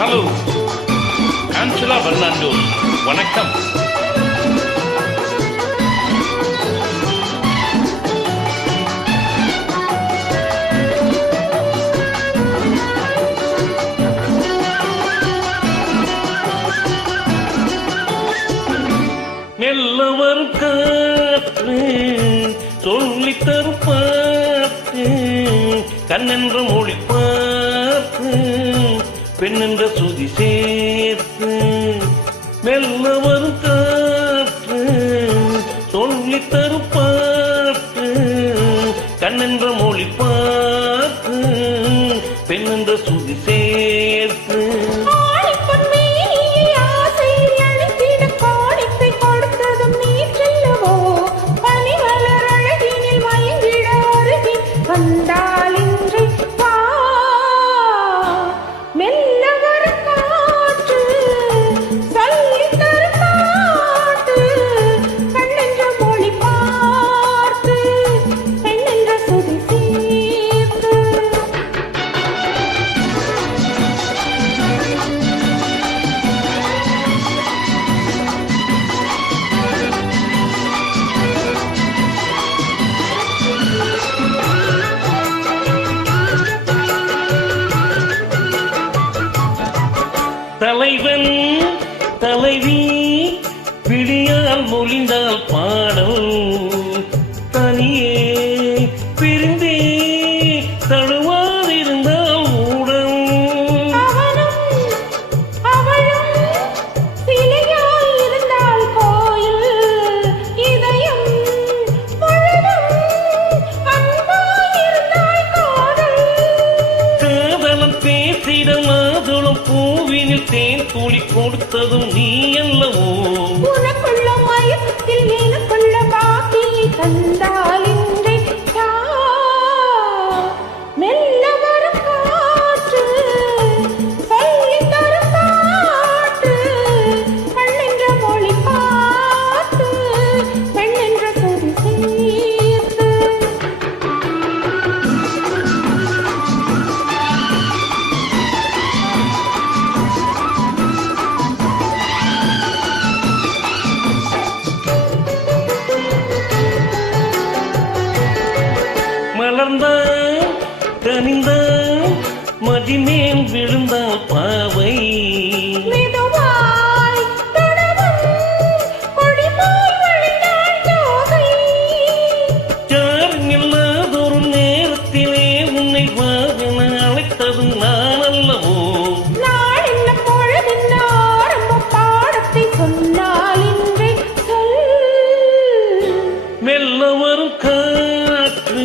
Hello ஆன்சலா Fernando, வணக்கம். மெல்ல வரும் காற்று சொல்லித் தரும் பாட்டு, கண்ணென்ற மொழி பார்த்து பெண்ணென்ற சுதி சேர்த்து. மெல்ல வரும் காற்று சொல்லித் தரும் பாட்டு, கண்ணென்ற மொழி பார்த்து பெண்ணென்ற சுதி சேர்த்து. தலைவன் தலைவி பிடியால் மொழிந்தால் பாடல், தனியே பிரிந்தே தழுவாதிருந்தால் ஊடம். காதலம் பேசிட மாதுளம் பூவினில் தேன் துளி கொடுத்ததும் நீ அல்லவோ? உனக்குள்ள மயக்கத்தில் எனக்குள்ள பாக்கியை தந்தால் இன்றே மெல்ல வரும் காற்று சொல்லித் தரும் பாட்டு, கண்ணென்ற மொழி பார்த்து பெண்ணென்ற சுதி சேர்த்து. மலர்ந்தான் கனிந்தான் மதிமேல் விழுந்தால் பாவை, மெதுவாய் தடவும் கொடிமாய் வழிந்தாள் ஜோதை. யாரும் இல்லாதொரு நேரத்திலே உன்னை வாவென அழைத்ததும் நான் அல்லவோ? நாள் என்ன பொழுதென்ன ஆரம்ப பாடத்தை சொன்னால் இன்றே சொல். மெல்ல வரும் காற்று